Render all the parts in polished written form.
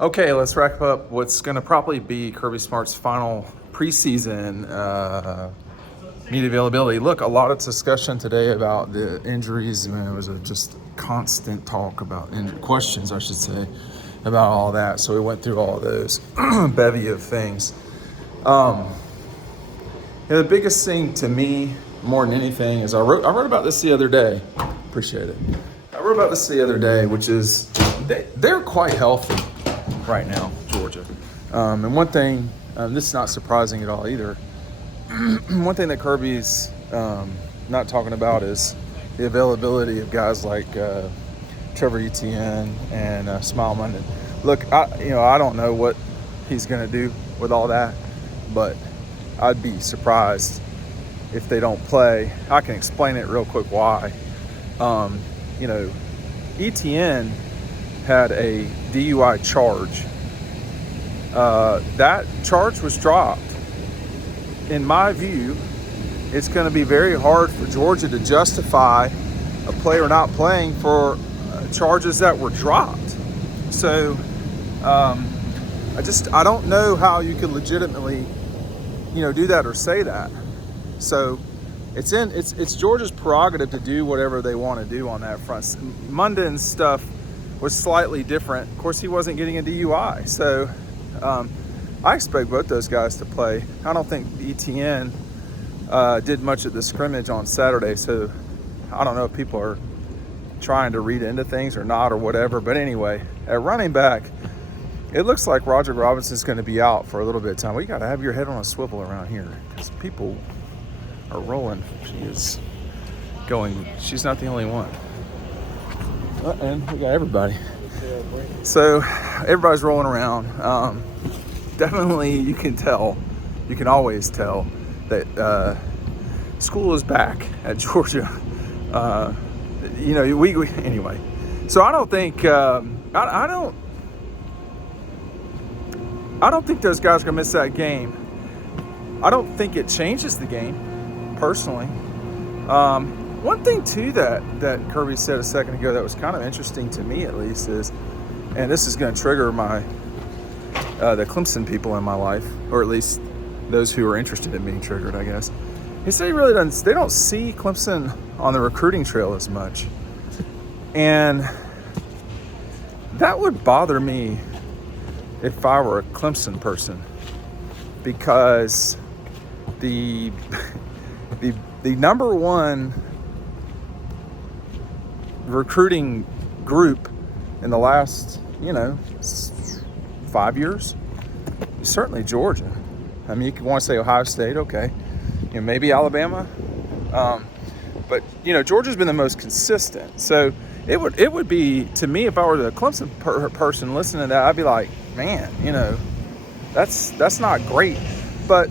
Okay, let's wrap up what's going to probably be Kirby Smart's final preseason media availability. Look, a lot of discussion today about the injuries. It was just constant talk about questions, I should say, about all that. So we went through all those bevy of things. The biggest thing to me, more than anything, is I wrote about this the other day. Appreciate it. I wrote about this the other day, which is they're quite healthy right now, Georgia. And one thing, this is not surprising at all either. One thing that Kirby's not talking about is the availability of guys like Trevor Etienne and Smile London. Look, I don't know what he's going to do with all that, but I'd be surprised if they don't play. I can explain it real quick why. Etienne had a DUI charge. That charge was dropped. In my view, it's going to be very hard for Georgia to justify a player not playing for charges that were dropped. So I don't know how you could legitimately, do that or say that. So it's Georgia's prerogative to do whatever they want to do on that front. Munden's stuff was slightly different. Of course, he wasn't getting a DUI. So I expect both those guys to play. I don't think Etienne did much at the scrimmage on Saturday. So I don't know if people are trying to read into things or not or whatever. But anyway, at running back, it looks like Roger Robinson's going to be out for a little bit of time. Well, you got to have your head on a swivel around here because people are rolling. She's not the only one. And we got everybody. So everybody's rolling around. Definitely you can always tell that school is back at Georgia. Anyway. So I don't think, I don't think those guys are going to miss that game. I don't think it changes the game, personally. One thing, too, that Kirby said a second ago that was kind of interesting to me, at least, is, and this is going to trigger the Clemson people in my life, or at least those who are interested in being triggered, I guess. He said they don't see Clemson on the recruiting trail as much. And that would bother me if I were a Clemson person, because the number one recruiting group in the last 5 years is certainly Georgia. I mean, you could want to say Ohio State, okay, maybe Alabama, but Georgia's been the most consistent. So it would be, to me, if I were the Clemson person listening to that, I'd be like, man, that's not great. But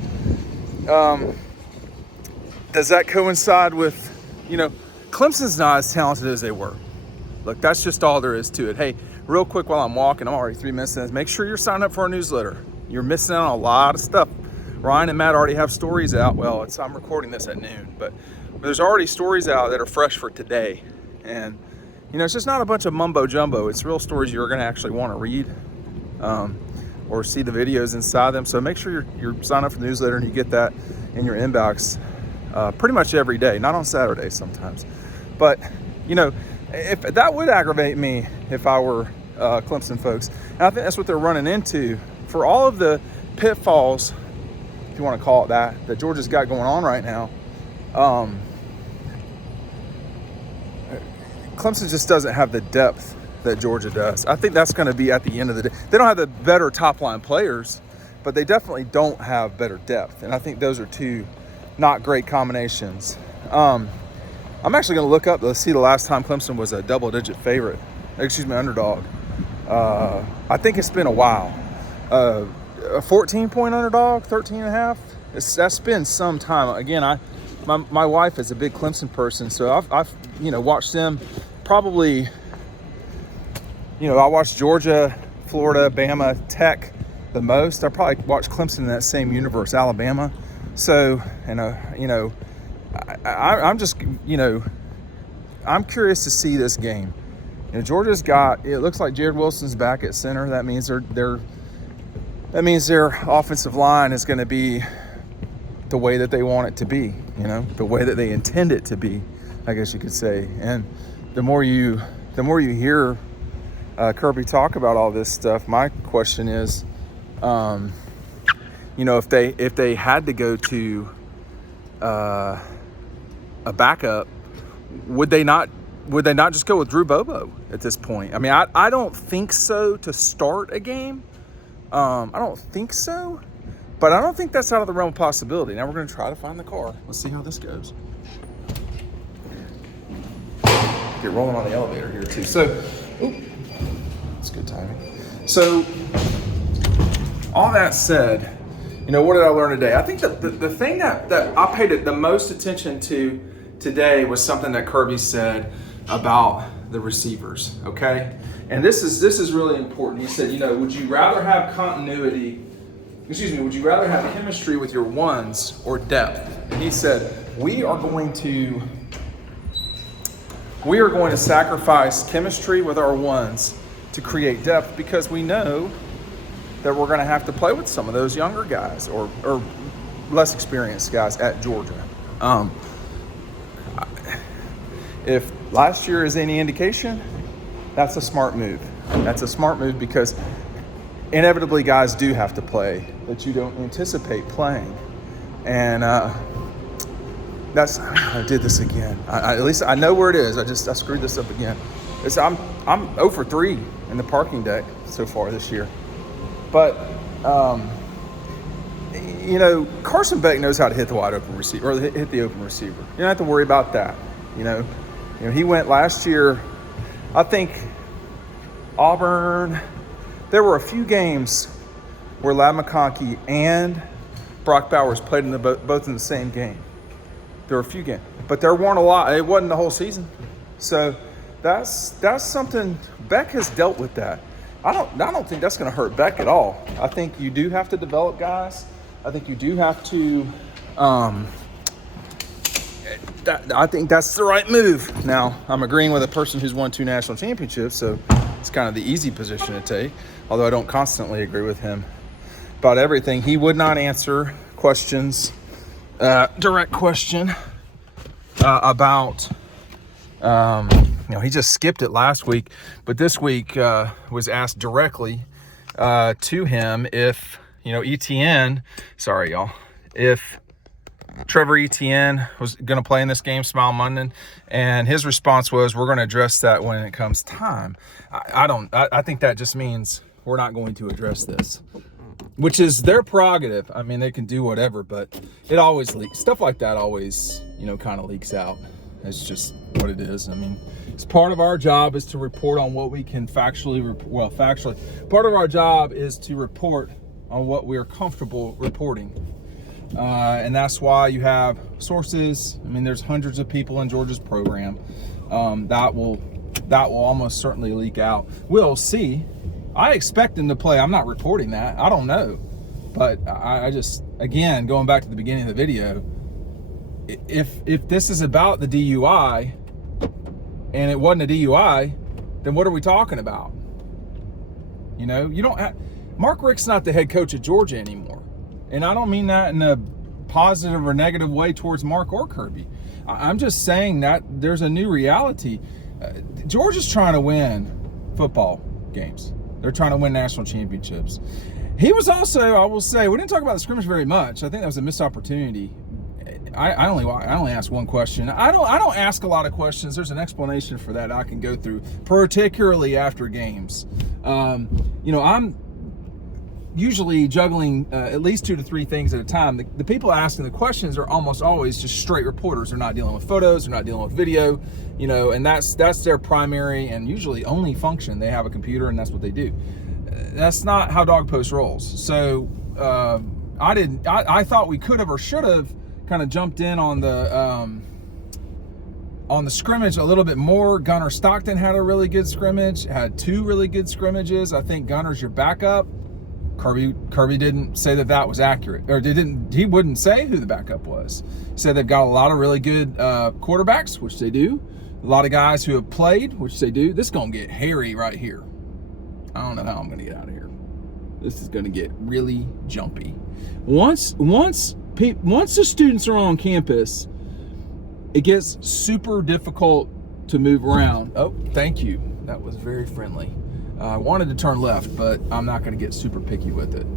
does that coincide with, Clemson's not as talented as they were. Look, that's just all there is to it. Hey, real quick while I'm walking, I'm already 3 minutes in, make sure you're signed up for our newsletter. You're missing out on a lot of stuff. Ryan and Matt already have stories out. Well, I'm recording this at noon, but there's already stories out that are fresh for today. And, it's just not a bunch of mumbo jumbo. It's real stories you're going to actually want to read or see the videos inside them. So make sure you're signed up for the newsletter and you get that in your inbox pretty much every day, not on Saturdays sometimes. But, if that would aggravate me if I were Clemson folks. And I think that's what they're running into. For all of the pitfalls, if you want to call it that Georgia's got going on right now, Clemson just doesn't have the depth that Georgia does. I think that's going to be at the end of the day. They don't have the better top-line players, but they definitely don't have better depth. And I think those are two not great combinations. I'm actually going to look up to see the last time Clemson was a double-digit favorite. Underdog. I think it's been a while. A 14-point underdog, 13.5. That's been some time. Again, my wife is a big Clemson person, so I've watched them probably. I watched Georgia, Florida, Bama, Tech the most. I probably watched Clemson in that same universe, Alabama. So, I'm just, I'm curious to see this game. Georgia's got, it looks like Jared Wilson's back at center. That means their offensive line is going to be the way that they want it to be, the way that they intend it to be, I guess you could say. And the more you hear Kirby talk about all this stuff, my question is, if they had to go to a backup, would they not just go with Drew Bobo at this point? I mean, I don't think so to start a game. I don't think so, but I don't think that's out of the realm of possibility. Now we're going to try to find the car. Let's see how this goes. Get rolling on the elevator here too. So, that's good timing. So, all that said, what did I learn today? I think that the thing that I paid the most attention to today was something that Kirby said about the receivers, okay? And this is really important. He said, would you rather have would you rather have chemistry with your ones or depth? And he said, we are going to sacrifice chemistry with our ones to create depth, because we know that we're going to have to play with some of those younger guys or less experienced guys at Georgia. If last year is any indication, that's a smart move. That's a smart move, because inevitably guys do have to play that you don't anticipate playing. And I did this again. At least I know where it is. I screwed this up again. I'm 0 for 3 in the parking deck so far this year. But Carson Beck knows how to hit the wide open receiver, or hit the open receiver. You don't have to worry about that. He went last year. I think Auburn. There were a few games where Ladd McConkey and Brock Bowers played in both in the same game. There were a few games, but there weren't a lot. It wasn't the whole season. So that's something. Beck has dealt with that. I don't think that's going to hurt Beck at all. I think you do have to develop guys. I think you do have to. I think that's the right move. Now, I'm agreeing with a person who's won 2 national championships, so it's kind of the easy position to take, although I don't constantly agree with him about everything. He would not answer questions, direct question about, he just skipped it last week, but this week was asked directly to him if, if Trevor Etienne was going to play in this game, Smile Monday, and his response was, we're going to address that when it comes time. I think that just means we're not going to address this, which is their prerogative. I mean, they can do whatever, but it always leaks. Stuff like that always, kind of leaks out. It's just what it is. I mean, it's part of our job is to report on what we can factually, part of our job is to report on what we are comfortable reporting. And that's why you have sources. I mean, there's hundreds of people in Georgia's program. That will almost certainly leak out. We'll see. I expect him to play. I'm not reporting that. I don't know. But I just, again, going back to the beginning of the video, if this is about the DUI and it wasn't a DUI, then what are we talking about? You don't have, Mark Richt's not the head coach of Georgia anymore. And I don't mean that in a positive or negative way towards Mark or Kirby. I'm just saying that there's a new reality. Georgia's trying to win football games. They're trying to win national championships. He was also, I will say, we didn't talk about the scrimmage very much. I think that was a missed opportunity. I only asked one question. I don't ask a lot of questions. There's an explanation for that I can go through, particularly after games. I'm usually juggling at least 2 to 3 things at a time. The people asking the questions are almost always just straight reporters. They're not dealing with photos. They're not dealing with video. And that's their primary and usually only function. They have a computer and that's what they do. That's not how Dawg Post rolls. So I thought we could have or should have kind of jumped in on the scrimmage a little bit more. Gunnar Stockton had a really good scrimmage, had 2 really good scrimmages. I think Gunner's your backup. Kirby didn't say that was accurate, or he wouldn't say who the backup was. He said they've got a lot of really good quarterbacks, which they do. A lot of guys who have played, which they do, this is going to get hairy right here. I don't know how I'm going to get out of here. This is going to get really jumpy. Once the students are on campus, it gets super difficult to move around. Oh, thank you. That was very friendly. I wanted to turn left, but I'm not going to get super picky with it.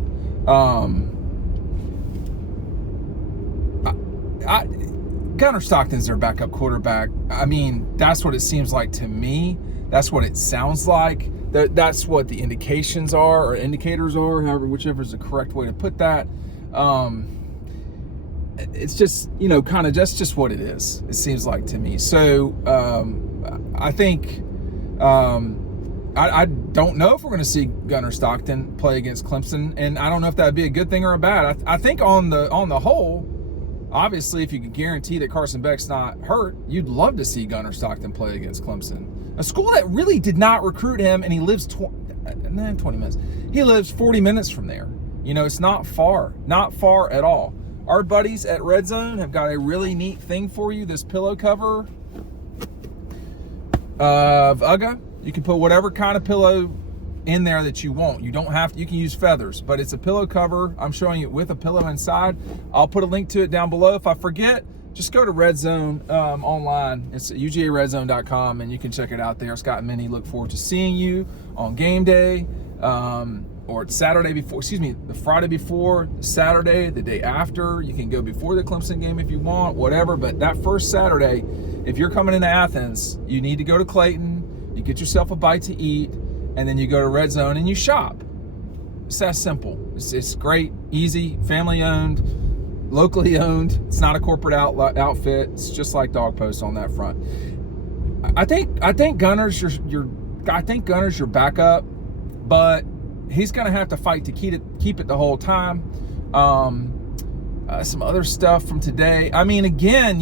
Gunnar Stockton's their backup quarterback. I mean, that's what it seems like to me. That's what it sounds like. That's what the indications are, or indicators are, however, whichever is the correct way to put that. It's just, kind of just what it is. It seems like to me. So I think I don't know if we're going to see Gunnar Stockton play against Clemson, and I don't know if that would be a good thing or a bad. I think on the whole, obviously, if you could guarantee that Carson Beck's not hurt, you'd love to see Gunnar Stockton play against Clemson, a school that really did not recruit him, and he lives 20 minutes. He lives 40 minutes from there. It's not far at all. Our buddies at Red Zone have got a really neat thing for you. This pillow cover of UGA. You can put whatever kind of pillow in there that you want. You don't have to, you can use feathers, but it's a pillow cover. I'm showing you with a pillow inside. I'll put a link to it down below. If I forget, just go to Red Zone online. It's ugaredzone.com, and you can check it out there. Scott and Minnie look forward to seeing you on game day, or Saturday before, the Friday before, Saturday, the day after. You can go before the Clemson game if you want, whatever. But that first Saturday, if you're coming into Athens, you need to go to Clayton. You get yourself a bite to eat, and then you go to Red Zone and you shop. It's that simple. It's great, easy, family owned, locally owned. It's not a corporate outfit. It's just like Dawg Post on that front. I think Gunner's your backup, but he's gonna have to fight to keep it the whole time. Some other stuff from today. I mean, again,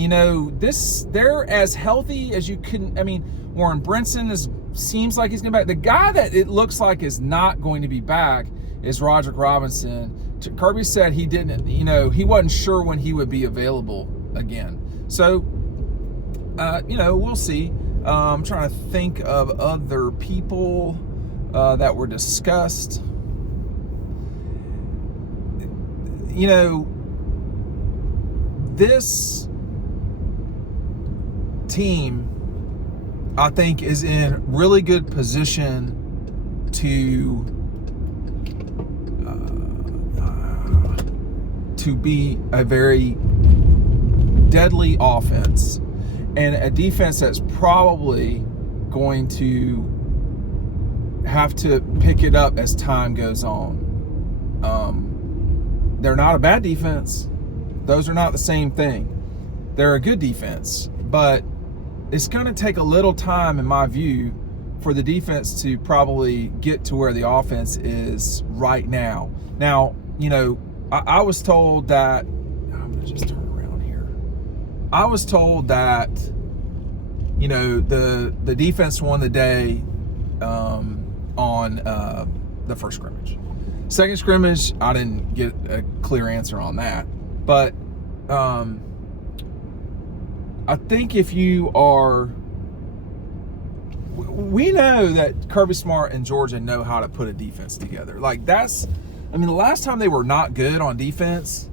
they're as healthy as you can. I mean, Warren Brinson seems like he's going to be back. The guy that it looks like is not going to be back is Roderick Robinson. Kirby said he didn't, he wasn't sure when he would be available again. So, we'll see. I'm trying to think of other people that were discussed. This team, I think, is in really good position to be a very deadly offense, and a defense that's probably going to have to pick it up as time goes on. They're not a bad defense. Those are not the same thing. They're a good defense, but it's going to take a little time, in my view, for the defense to probably get to where the offense is right now. Now, I was told that, I'm going to just turn around here. I was told that, the defense won the day on the first scrimmage. Second scrimmage, I didn't get a clear answer on that. But I think if you are, we know that Kirby Smart and Georgia know how to put a defense together. Like the last time they were not good on defense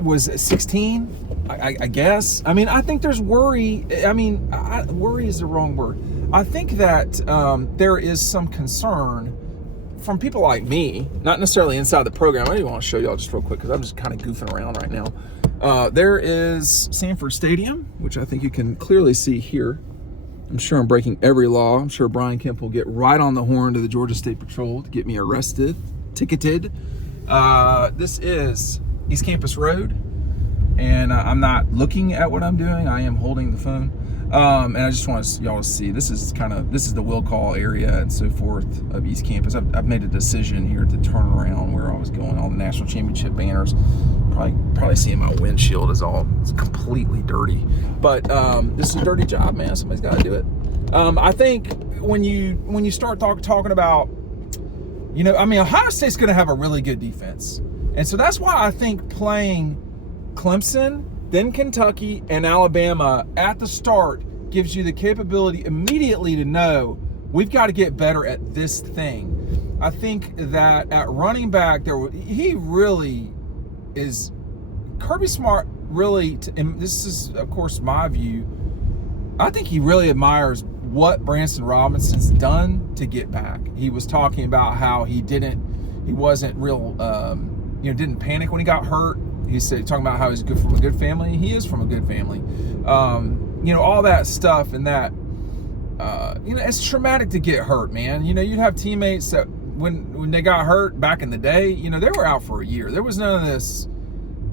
was 16, I guess. I think there's worry. Worry is the wrong word. I think that there is some concern from people like me, not necessarily inside the program. I even want to show y'all just real quick because I'm just kind of goofing around right now. There is Sanford Stadium, which I think you can clearly see here. I'm sure I'm breaking every law. I'm sure Brian Kemp will get right on the horn to the Georgia State Patrol to get me arrested, ticketed. This is East Campus Road, and I'm not looking at what I'm doing. I am holding the phone. And I just want y'all to see, this is the will call area and so forth of East Campus. I've made a decision here to turn around where I was going. All the national championship banners, probably seeing my windshield it's completely dirty. But this is a dirty job, man. Somebody's got to do it. I think when you start talking about, Ohio State's going to have a really good defense, and so that's why I think playing Clemson, then Kentucky and Alabama at the start gives you the capability immediately to know we've got to get better at this thing. I think that at running back, he really is. Kirby Smart really, and this is, of course, my view, I think he really admires what Branson Robinson's done to get back. He was talking about how he wasn't real, didn't panic when he got hurt. He said, talking about how he's good from a good family. He is from a good family. All that stuff, and that, it's traumatic to get hurt, man. You'd have teammates that when they got hurt back in the day, they were out for a year. There was none of this,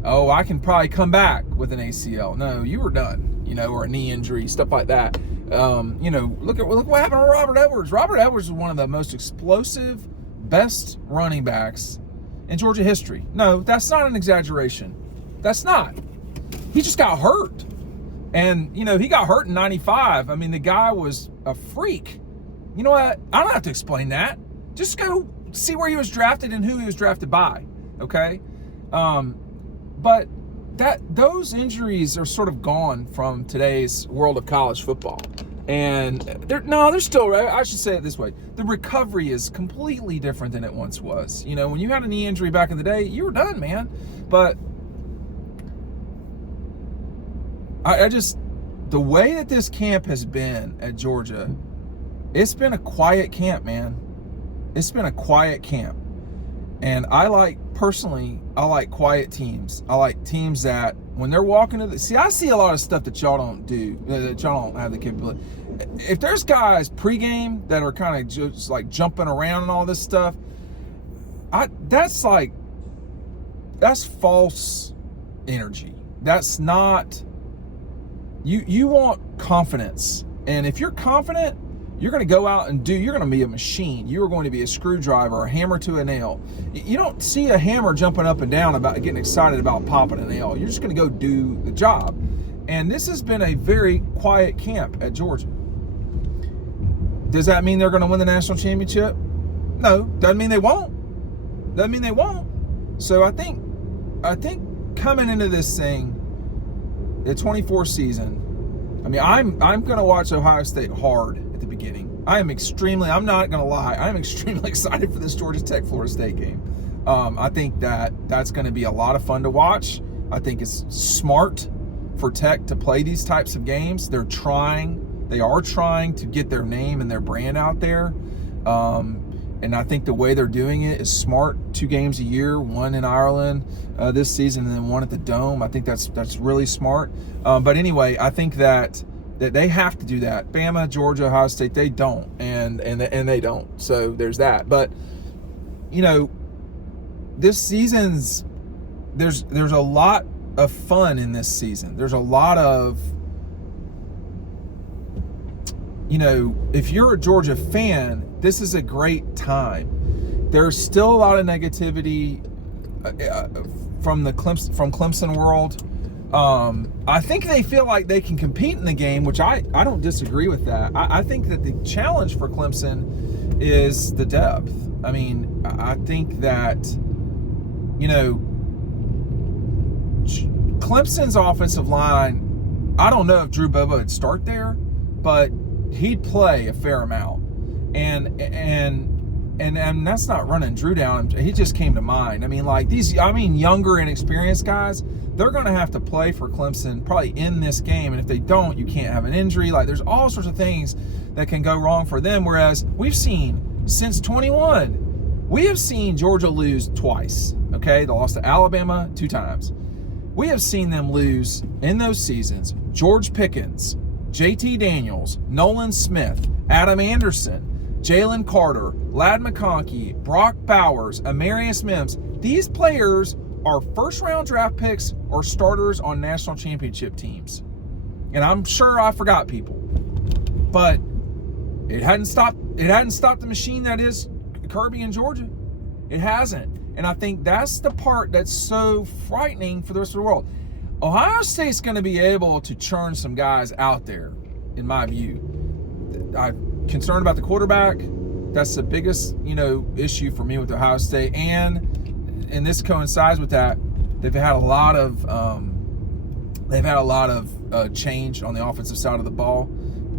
oh, I can probably come back with an ACL. No, you were done, or a knee injury, stuff like that. Look what happened to Robert Edwards. Robert Edwards was one of the most explosive, best running backs in Georgia history. No, that's not an exaggeration. That's not. He just got hurt. And, he got hurt in 95. I mean, the guy was a freak. You know what? I don't have to explain that. Just go see where he was drafted and who he was drafted by, okay? But those injuries are sort of gone from today's world of college football. And they're still, I should say it this way. The recovery is completely different than it once was. When you had a knee injury back in the day, you were done, man. But the way that this camp has been at Georgia, it's been a quiet camp, man. It's been a quiet camp. And I like quiet teams. I like teams that when they're walking I see a lot of stuff that y'all don't do, that y'all don't have the capability. If there's guys pregame that are kind of just like jumping around and all this stuff, that's false energy. That's not, you want confidence. And if you're confident, you're going to go out and you're going to be a machine. You are going to be a screwdriver, a hammer to a nail. You don't see a hammer jumping up and down about getting excited about popping a nail. You're just going to go do the job. And this has been a very quiet camp at Georgia. Does that mean they're going to win the national championship? No, doesn't mean they won't. Doesn't mean they won't. So I think coming into this thing, the 24 season, I mean, I'm going to watch Ohio State hard at the beginning. I'm not going to lie, I'm extremely excited for this Georgia Tech Florida State game. I think that's going to be a lot of fun to watch. I think it's smart for Tech to play these types of games. They are trying to get their name and their brand out there. And I think the way they're doing it is smart. 2 games a year, one in Ireland this season, and then one at the Dome. I think that's really smart. But anyway, I think that they have to do that. Bama, Georgia, Ohio State, they don't, and they don't. So there's that. But this season's there's a lot of fun in this season. There's a lot of, if you're a Georgia fan, this is a great time. There's still a lot of negativity from Clemson world. I think they feel like they can compete in the game, which I don't disagree with that. I think that the challenge for Clemson is the depth. I mean, I think that, Clemson's offensive line, I don't know if Drew Bobo would start there, but he'd play a fair amount. And that's not running Drew down. He just came to mind. I mean, younger and experienced guys, they're going to have to play for Clemson probably in this game. And if they don't, you can't have an injury. There's all sorts of things that can go wrong for them. Whereas we've seen since 21, we have seen Georgia lose twice. Okay, they lost to Alabama 2 times. We have seen them lose in those seasons. George Pickens, JT Daniels, Nolan Smith, Adam Anderson, Jalen Carter, Ladd McConkey, Brock Bowers, Amarius Mims. These players are first-round draft picks or starters on national championship teams. And I'm sure I forgot people. But it hadn't stopped the machine that is Kirby in Georgia. It hasn't. And I think that's the part that's so frightening for the rest of the world. Ohio State's going to be able to churn some guys out there, in my view. I'm concerned about the quarterback. That's the biggest, issue for me with Ohio State. And this coincides with that. They've had a lot of change on the offensive side of the ball.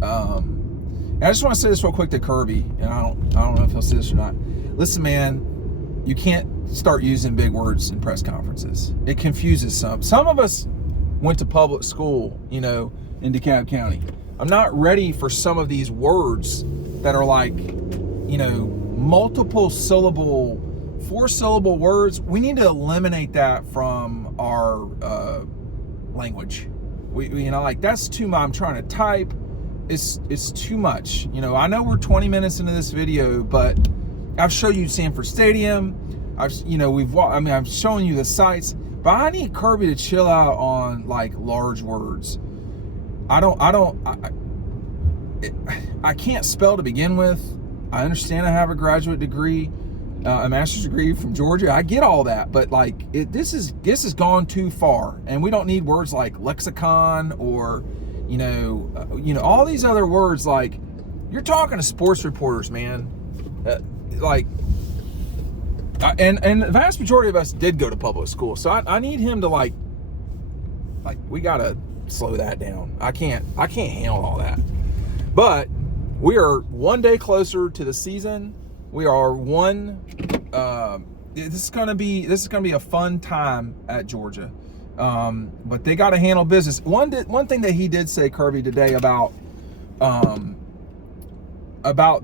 And I just want to say this real quick to Kirby, and I don't know if he'll say this or not. Listen, man, you can't start using big words in press conferences. It confuses some. Some of us went to public school, in DeKalb County. I'm not ready for some of these words that are like, multiple syllable, 4-syllable words. We need to eliminate that from our language. We like, that's too much. I'm trying to type. It's too much. I know we're 20 minutes into this video, but I've showed you Sanford Stadium. I'm showing you the sites, but I need Kirby to chill out on like large words. I can't spell to begin with. I understand I have a graduate degree, a master's degree from Georgia. I get all that, but like this has gone too far, and we don't need words like lexicon or all these other words. Like, you're talking to sports reporters, man. And the vast majority of us did go to public school, so I need him to like we gotta slow that down. I can't handle all that. But we are one day closer to the season. We are this is gonna be a fun time at Georgia. But they got to handle business. One thing that he did say, Kirby, today about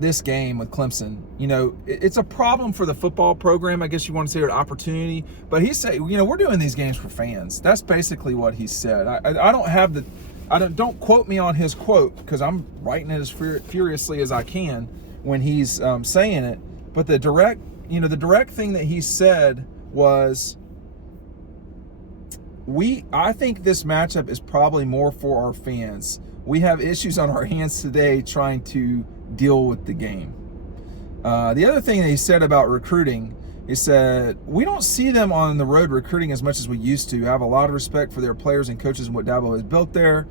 this game with Clemson, it's a problem for the football program, I guess you want to say, or an opportunity. But he said, we're doing these games for fans. That's basically what he said. Don't quote me on his quote, because I'm writing it as furiously as I can when he's saying it. But the direct thing that he said was, I think this matchup is probably more for our fans. We have issues on our hands today trying to deal with the game. The other thing that he said about recruiting, he said, we don't see them on the road recruiting as much as we used to. I have a lot of respect for their players and coaches and what Dabo has built there.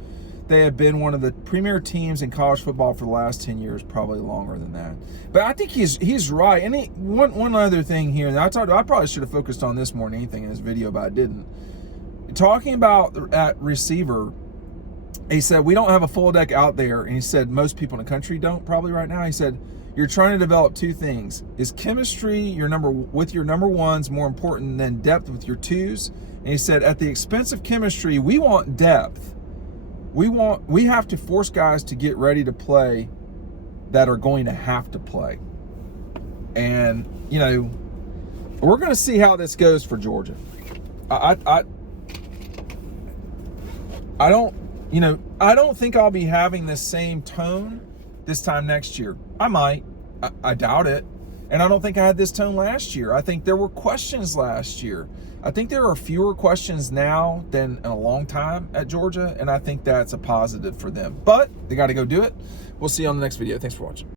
They have been one of the premier teams in college football for the last 10 years, probably longer than that. But I think he's right. And one other thing here, and I probably should have focused on this more than anything in this video, but I didn't. Talking about at receiver, he said, we don't have a full deck out there. And he said, most people in the country don't probably right now. He said, you're trying to develop two things. Is chemistry with your number ones more important than depth with your twos? And he said, at the expense of chemistry, we want depth. We have to force guys to get ready to play that are going to have to play. And, we're going to see how this goes for Georgia. I don't think I'll be having the same tone this time next year. I might. I doubt it. And I don't think I had this tone last year. I think there were questions last year. I think there are fewer questions now than in a long time at Georgia, and I think that's a positive for them. But they got to go do it. We'll see you on the next video. Thanks for watching.